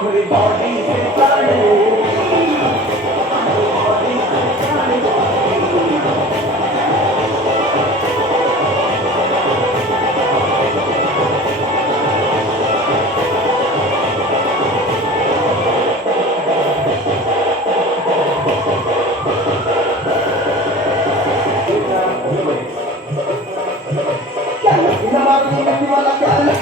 I'm not gonna be able to do it.